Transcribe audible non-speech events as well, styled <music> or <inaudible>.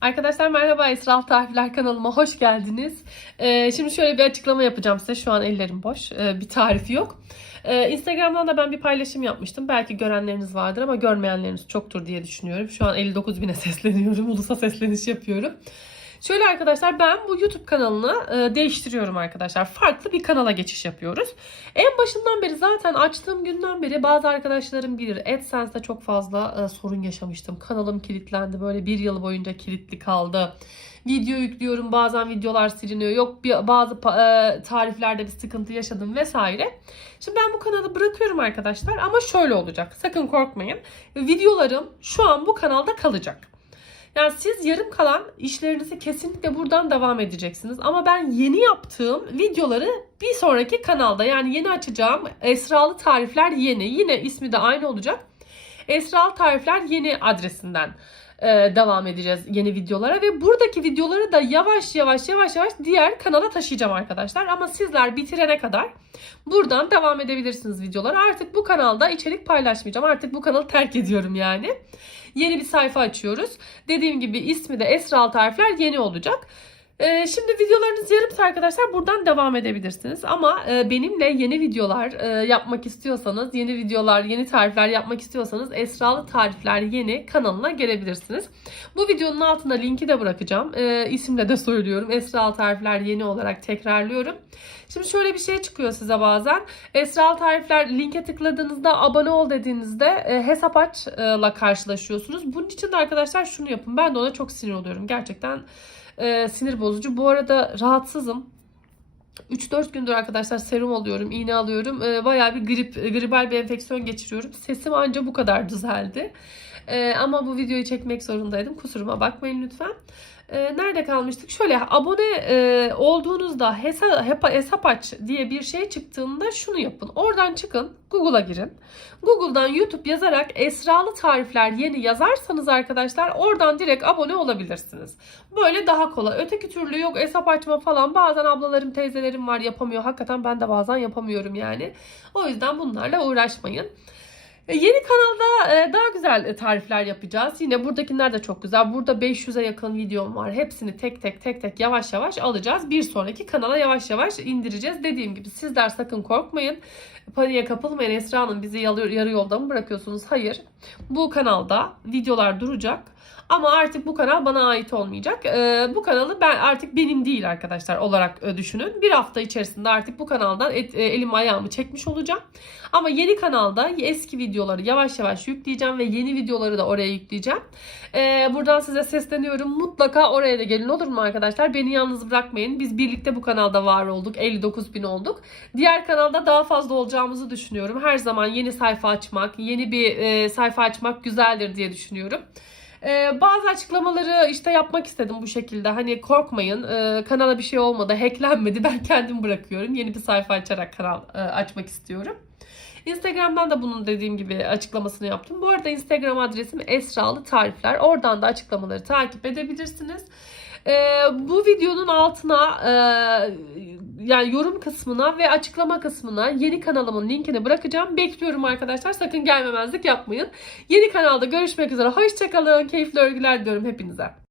Arkadaşlar merhaba Esra Tarifler kanalıma hoş geldiniz. Ee, şimdi şöyle bir açıklama yapacağım size. Şu an ellerim boş. Ee, bir tarifi yok. Ee, Instagram'dan da ben bir paylaşım yapmıştım. Belki görenleriniz vardır ama görmeyenleriniz çoktur diye düşünüyorum. Şu an 59 bine <laughs> sesleniyorum. Ulusa sesleniş yapıyorum. Şöyle arkadaşlar ben bu YouTube kanalını e, değiştiriyorum arkadaşlar. Farklı bir kanala geçiş yapıyoruz. En başından beri zaten açtığım günden beri bazı arkadaşlarım bilir. AdSense'de çok fazla e, sorun yaşamıştım. Kanalım kilitlendi. Böyle bir yıl boyunca kilitli kaldı. Video yüklüyorum bazen videolar siliniyor. Yok bir, bazı e, tariflerde bir sıkıntı yaşadım vesaire. Şimdi ben bu kanalı bırakıyorum arkadaşlar ama şöyle olacak. Sakın korkmayın. Videolarım şu an bu kanalda kalacak. Yani siz yarım kalan işlerinizi kesinlikle buradan devam edeceksiniz. Ama ben yeni yaptığım videoları bir sonraki kanalda yani yeni açacağım Esralı Tarifler Yeni. Yine ismi de aynı olacak. Esralı Tarifler Yeni adresinden e, devam edeceğiz yeni videolara ve buradaki videoları da yavaş yavaş yavaş yavaş diğer kanala taşıyacağım arkadaşlar. Ama sizler bitirene kadar buradan devam edebilirsiniz videolara. Artık bu kanalda içerik paylaşmayacağım. Artık bu kanalı terk ediyorum yani. Yeni bir sayfa açıyoruz. Dediğim gibi ismi de Esralı Tarifler Yeni olacak. Ee, şimdi videolarınız yarımsa arkadaşlar buradan devam edebilirsiniz. Ama e, benimle yeni videolar e, yapmak istiyorsanız, yeni videolar, yeni tarifler yapmak istiyorsanız Esralı Tarifler Yeni kanalına gelebilirsiniz. Bu videonun altına linki de bırakacağım. E, isimle de söylüyorum. Esralı Tarifler Yeni olarak tekrarlıyorum. Şimdi şöyle bir şey çıkıyor size bazen. Esralı Tarifler linke tıkladığınızda abone ol dediğinizde e, hesap açla karşılaşıyorsunuz. Bunun için de arkadaşlar şunu yapın. Ben de ona çok sinir oluyorum. Gerçekten e, sinir bozucu. Bu arada rahatsızım. 3-4 gündür arkadaşlar serum alıyorum, iğne alıyorum. E, bayağı bir grip, gribal bir enfeksiyon geçiriyorum. Sesim anca bu kadar düzeldi. E, ama bu videoyu çekmek zorundaydım. Kusuruma bakmayın lütfen. E, nerede kalmıştık? Şöyle abone e, olduğunuzda hesap, hesap aç diye bir şey çıktığında şunu yapın. Oradan çıkın. Google'a girin. Google'dan YouTube yazarak Esralı Tarifler Yeni yazarsanız arkadaşlar oradan direkt abone olabilirsiniz. Böyle daha kolay. Öteki türlü yok hesap açma falan. Bazen ablalarım, teyzelerim var yapamıyor. Hakikaten ben de bazen yapamıyorum yani. O yüzden bunlarla uğraşmayın. E, Yeni kanalda e, daha güzel e, tarifler yapacağız. Yine buradakiler de çok güzel. Burada 500'e yakın videom var. Hepsini tek tek tek tek yavaş yavaş alacağız. Bir sonraki kanala yavaş yavaş indireceğiz. Dediğim gibi sizler sakın korkmayın. Paniğe kapılmayın. Esra Hanım bizi yarı, yolda mı bırakıyorsunuz? Hayır. Bu kanalda videolar duracak. Ama artık bu kanal bana ait olmayacak. Ee, bu kanalı ben artık benim değil arkadaşlar olarak e, düşünün. Bir hafta içerisinde artık bu kanaldan et, e, elim ayağımı çekmiş olacağım. Ama yeni kanalda eski videoları yavaş yavaş yükleyeceğim ve yeni videoları da oraya yükleyeceğim. Ee, buradan size sesleniyorum. Mutlaka oraya da gelin olur mu arkadaşlar? Beni yalnız bırakmayın. Biz birlikte bu kanalda var olduk. 59 bin olduk. Diğer kanalda daha fazla olacağımızı düşünüyorum. Her zaman yeni sayfa açmak, yeni bir e, sayfa açmak güzeldir diye düşünüyorum. Ee, bazı açıklamaları işte yapmak istedim bu şekilde. Hani korkmayın. Ee, kanala bir şey olmadı. Hacklenmedi. <laughs> Ben kendim bırakıyorum. Yeni bir sayfa açarak kanal e, açmak istiyorum. Instagram'dan da bunun dediğim gibi açıklamasını yaptım. Bu arada Instagram adresim Esralı Tarifler. Oradan da açıklamaları takip edebilirsiniz. Ee, bu videonun altına e, yani yorum kısmına ve açıklama kısmına yeni kanalımın linkini bırakacağım. Bekliyorum arkadaşlar. Sakın gelmemezlik yapmayın. Yeni kanalda görüşmek üzere. Hoşçakalın. Keyifli örgüler diyorum hepinize.